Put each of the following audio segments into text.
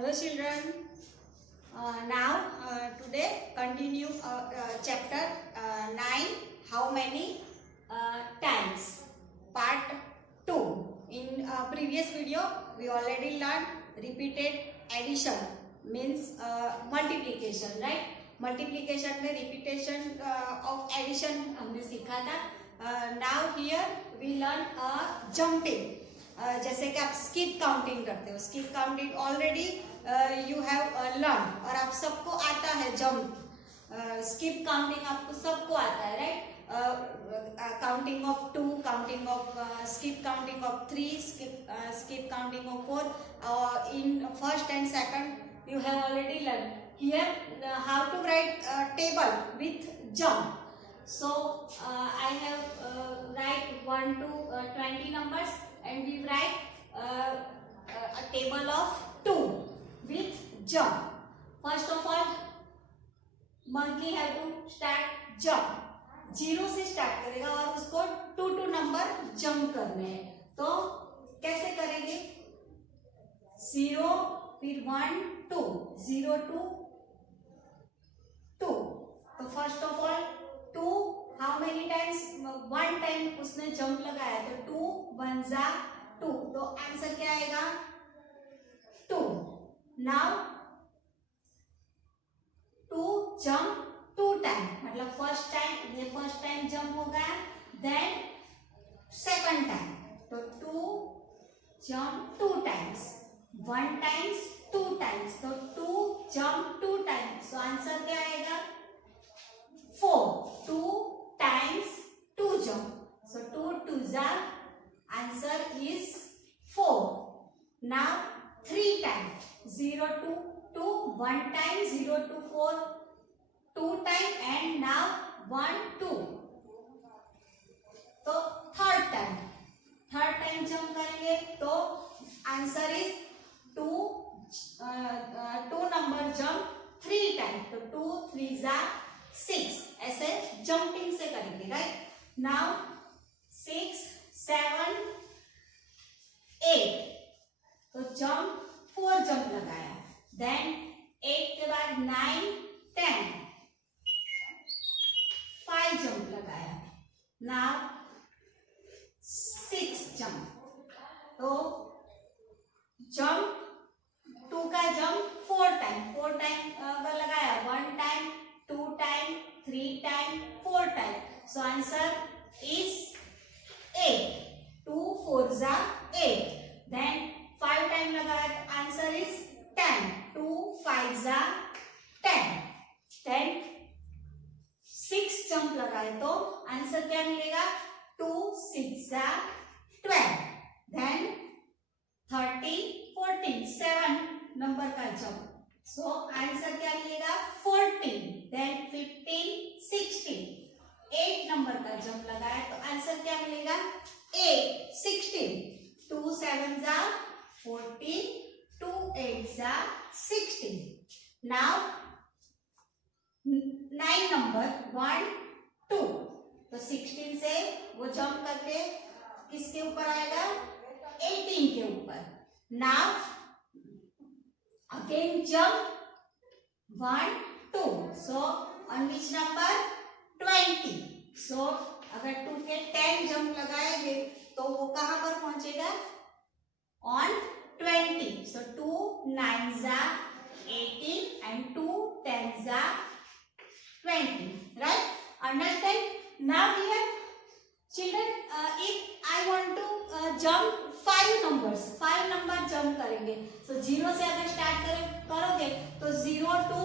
Hello children. Now today continue chapter 9. How many times? Part 2. In previous video we already learned repeated addition means multiplication, right? Multiplication में repetition of addition हमने सीखा था. Now here we learn jumping. जैसे कि आप skip counting करते हो. Skip counting already you have learn और आप सबको आता है. जंप स्किप काउंटिंग आपको सबको आता है, right? Counting of 2, counting of skip counting of 3, skip counting of 4. In first and second you have already learn. Here how to write table with jump. So I have write 1 to 20 numbers and we write a table of 2 with jump. First of all, monkey have to start jump. 0 से start करेगा और उसको 2 number jump करने हैं. तो कैसे करेंगे? 0 फिर 1 2 0 2 2. तो first of all 2 how many times? 1 time उसने जंप लगाया तो 2 1 जा 2. तो आंसर क्या आएगा? 2. नाउ 2 जंप 2 टाइम, मतलब फर्स्ट टाइम जंप हो गया. देन सेकंड टाइम तो 2 जंप 2 टाइम्स. 1 टाइम्स 2 टाइम्स तो 2 जंप 2 टाइम्स. तो आंसर क्या आएगा? 4. 2 times 2 jump. So 2 2s are answer is 4. Now 3 times 0 to 2, 1 time 0 to 4, 2 time and now 1 2. तो third time jump करेंगे तो answer is 2 number jump 3 time. तो 2 3s are 6. ऐसे jumping से करेंगे, राइट? नाउ 6 7 8. तो जंप 4 जंप लगाया. देन 8 के बाद 9 10 5 जंप लगाया. Now 6 jump. तो जंप 2 का जंप 4 टाइम अगर लगाया. 1 time 2 time 3 time 4 time. So answer is 8. 2 4s are 8. Then 5 time लगाया तो answer is 10. 2 5s are 10. Then 6 jump लगाए तो आंसर क्या मिलेगा? 2 6s are 12. देन 30 14 7 नंबर का जंप. सो आंसर क्या मिलेगा? 14. देन 15 16 8 नंबर का जंप लगाया तो आंसर क्या मिलेगा? 8 16. 2 7s are 14, 2 8s are 16. Now 9 number 1 2. तो 16 से वो जंप करके किसके ऊपर आएगा? 18 के ऊपर. Now again jump 1 2. so on which number? 20. so अगर 2 के 10 जंप लगाएंगे तो वो कहां पर पहुंचेगा? on 20. so 2 9s are 18 and 2 10s are 20, right? Understand? Now here children, if I want to jump 5 numbers, 5 number jump करेंगे. so 0 से अगर स्टार्ट करोगे तो 0 to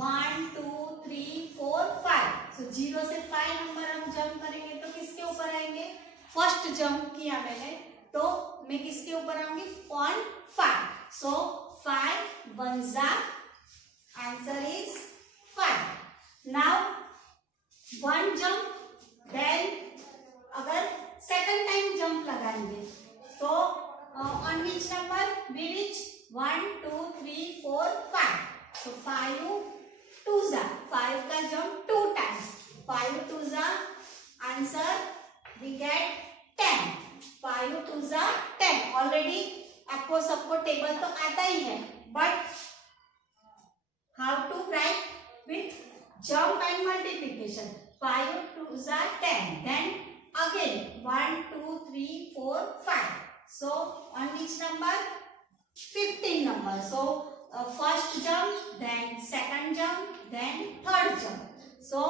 1 2 3 4 5. so 0 से 5 नंबर हम जंप करेंगे तो किसके ऊपर आएंगे? फर्स्ट जंप किया मैंने तो मैं किसके ऊपर आऊंगी? on 5. so 5 1s are answer is 5. now 1 jump. then अगर सेकंड टाइम जंप लगाएंगे तो on which number we reach? 1 2 3 4 5. so 5 2s are 5 का jump 2 times. 5 2s are answer we get 10. 5 2s are 10. Already आपको सबको टेबल तो आता ही है, but jump and multiplication. 5 2s are 10. Then again 1 2 3 4 5. So on which number? 15 number. So first jump, then second jump, then third jump. So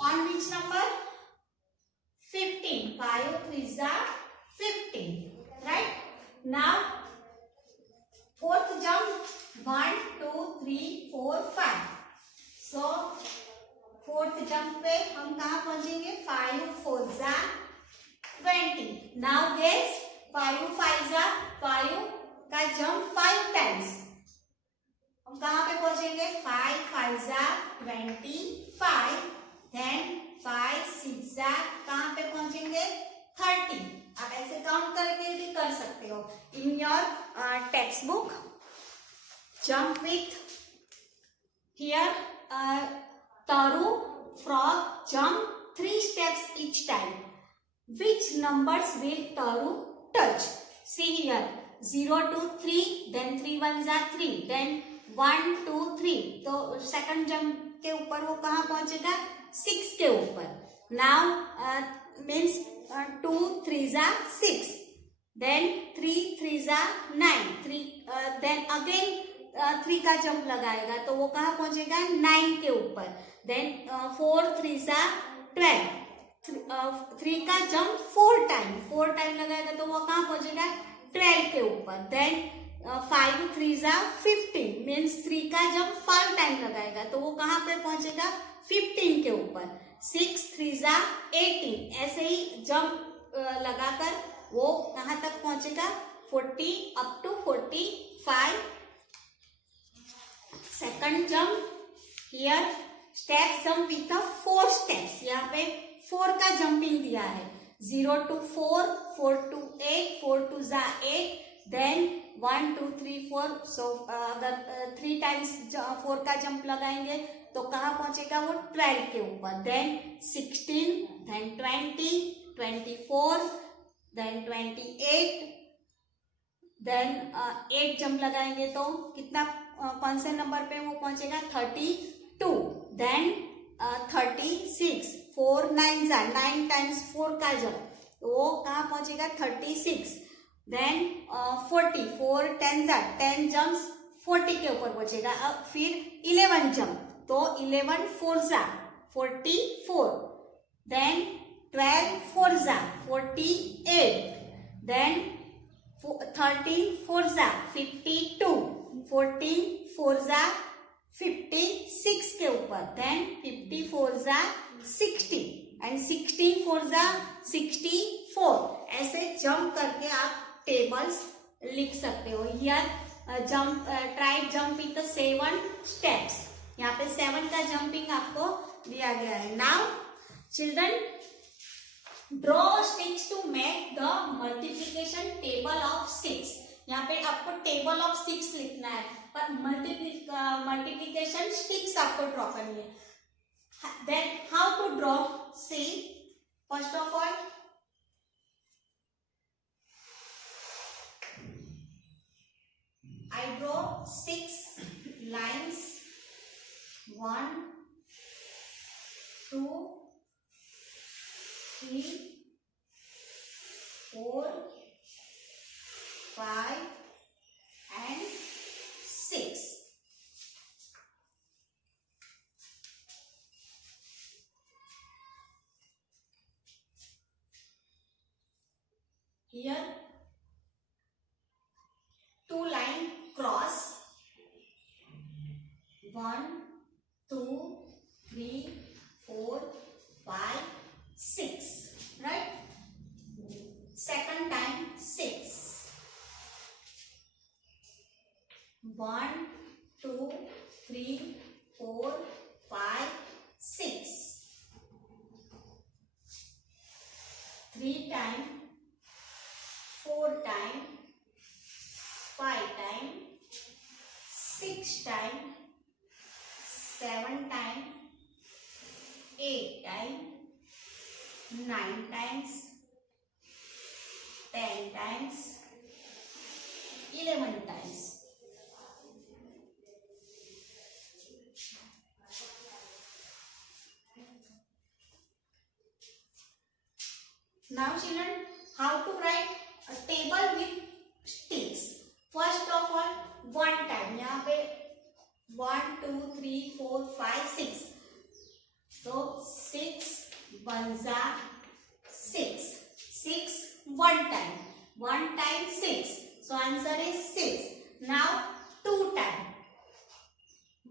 on which number? 15. 5 3s are 15. Right? Now fourth jump. 1 2 3 4 5. So fourth jump पे हम कहाँ पहुंचेंगे? 5 4s are 20. Now guess 5 5s are 5 का jump 5 times. हम कहाँ पे पहुंचेंगे? 5 5s are 25. Then 5 6s are कहाँ पे पहुंचेंगे? 30. आप ऐसे काउंट करके भी कर सकते हो. In your text book jump with here Taru frog jump 3 steps each time. Which numbers will Taru touch? See here 0 to 3, then 3 1s are 3, then 1 2 3. तो सेकंड जंप के ऊपर वो कहाँ पहुंचेगा? 6 के ऊपर. Now means 2 3s are 6, then 3 3s are 9. 3 then again 3 का jump लगाएगा तो वो कहाँ पहुंचेगा? 9 के ऊपर. Then 4 3s are 12. 3 का जंप 4 टाइम लगाएगा तो वो कहाँ पहुंचेगा? 12 के ऊपर. देन 5 3s are 15 मीन्स 3 का जंप 5 टाइम लगाएगा तो वो कहाँ पे पहुंचेगा? 15 के ऊपर. 6 3s are 18. ऐसे ही जंप लगाकर वो कहाँ तक पहुंचेगा? 40 up to 45. Second jump here step jump with 4 steps. यहाँ पे 4 का जंपिंग दिया है. 0 to 4, 4 to 8, 4 2s are 8, then 1 2 3 4. सो अगर 3 टाइम्स 4 का जंप लगाएंगे तो कहाँ पहुंचेगा? वो 12 के ऊपर. Then 16, then 20, 24, then 28, then 8 jump लगाएंगे तो कितना कौन से नंबर पे वो पहुंचेगा? 32. देन 36. 4 9s are 9 टाइम्स 4 का जंप तो वो कहाँ पहुंचेगा? 36. देन 40. 4 10s are 10 जंप्स 40 के ऊपर पहुंचेगा. अब फिर 11 जंप तो 11 4s are 44. Then 12 4s are 48. Then 13 4s are 52. 14 4s are 56 के ऊपर. Then 54s are 60 and 16 4s are 64. ऐसे जंप करके आप टेबल्स लिख सकते हो. Here jump try jump with 7 steps. यहाँ पे 7 का जंपिंग आपको दिया गया है. Now children draw sticks to make the multiplication table of 6. यहाँ पे आपको टेबल ऑफ 6 लिखना है पर मल्टीप्लीकेशन स्टिक्स आपको ड्रॉ करनी है. Then how to draw? See first of all I draw 6 lines. 1 2 3 4 5 and 6. Here 2 line cross. 1 2 3 4 5 6. Right? Second time 6. 1 2 3 4 5 6. 3 time 4 time 5 time 6 time 7 time 8 time 9 times 10 times 11 times. Now children, how to write a table with sticks? First of all, one time, यहाँ पे 1 2 3 4 5 6, so 6 1 जा 6, 6 one time 6, so answer is 6. Now 2 time,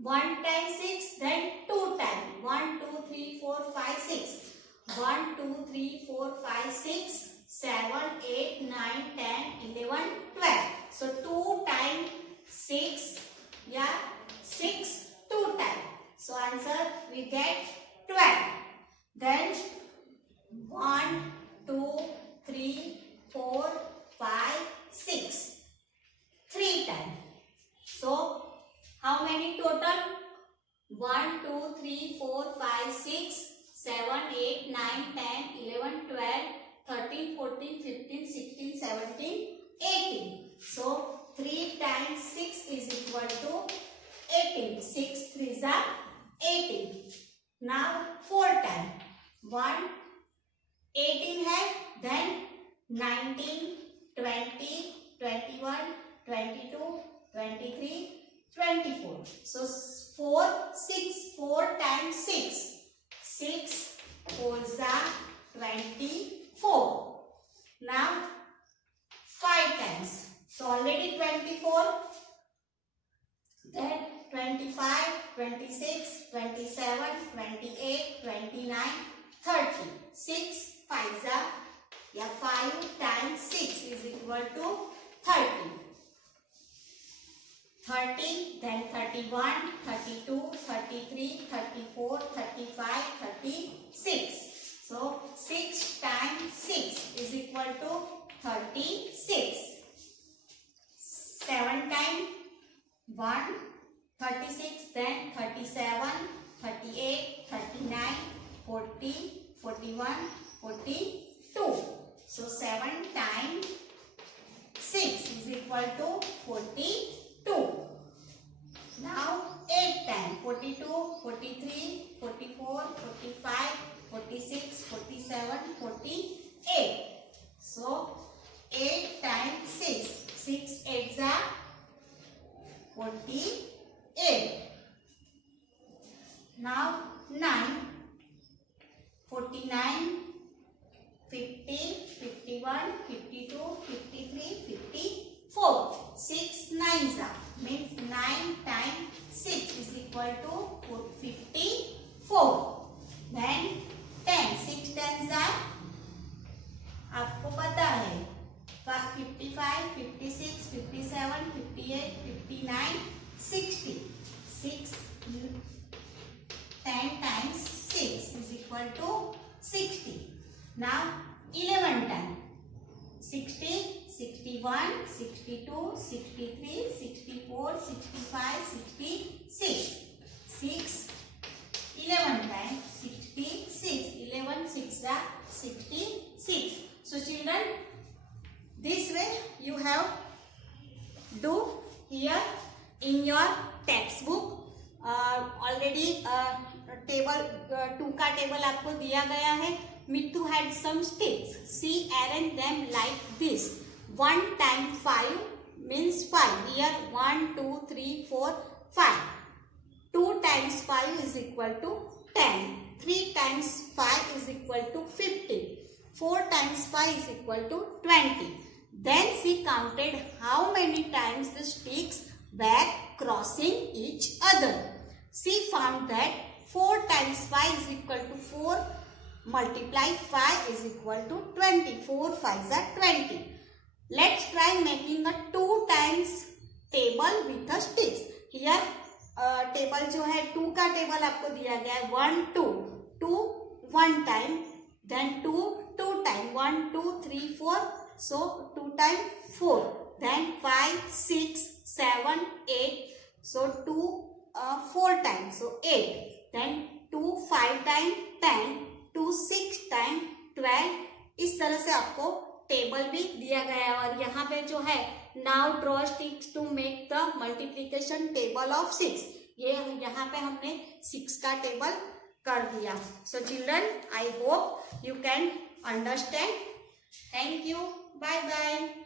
1 time 6, then 2 time, 1 2 3 4 5 6, 1 2 3 4 5 6 7 8 9 10 11 12, so 2 time 6, yeah, 6 2 time, so answer we get 12. Then 1 2 3 4 5 6, 3 time, so how many total? 1 2 3 4 5 6 7 8 9 10 11 12 13 14 15 16 17 18, so 3 times 6 is equal to 18, 6 3s are 18. Now 4 time, 1 18 है, then 19 20 21 22 23 24, so 4 6, 4 times 6, 6 4s are 24. Now 5 times, so already 24, then 25 26 27 28 29 30, 6 5s are, yeah, 5 times 6 is equal to 30. 30, then 31 32 33 34 35 36, so 6 times 6 is equal to 36. 7 times 1 36, then 37 38 39 40 41 42, so 7 times 6 is equal to 42. Now 8 times, 42 43 44 45 46 47 48, so 8 times 6, 6 8s are 48. Now 9 49 50 51 52 53 54, 6 9s are, means 9 times 6 is equal to 54. Then 10, 6 10s are, आपको पता है 55 56 57 58 59 60, 6 10 times 6 is equal to 60. Now 11 times, 60 61 62 63 64 65 66, 6 11 times 66, 11 6 are 66. So children, this way you have do here in your textbook. Already table 2 का table आपको दिया गया है. Mittu had some sticks. She arranged them like this. 1 times 5 means 5. Here 1 2 3 4 5. 2 times 5 is equal to 10. 3 times 5 is equal to 50. 4 times 5 is equal to 20. Then she counted how many times the sticks were crossing each other. She found that 4 times 5 is equal to 4 multiply 5 is equal to 20. 4 5s are 20. Let's try making a 2 times table with the sticks. Here table जो है 2 का table आपको दिया गया है 1 2 2 1 time, then 2 2 time, 1 2 3 4, so 2 time 4, then 5 6 7 8, so 2 4 time, so 8, then 2 5 time 10, 2 6 time 12. इस तरह से आपको टेबल भी दिया गया है. और यहाँ पे जो है now draw sticks to make the multiplication table of 6. ये यहाँ पे हमने 6 का टेबल कर दिया. So children, I hope you can understand Thank you. Bye bye.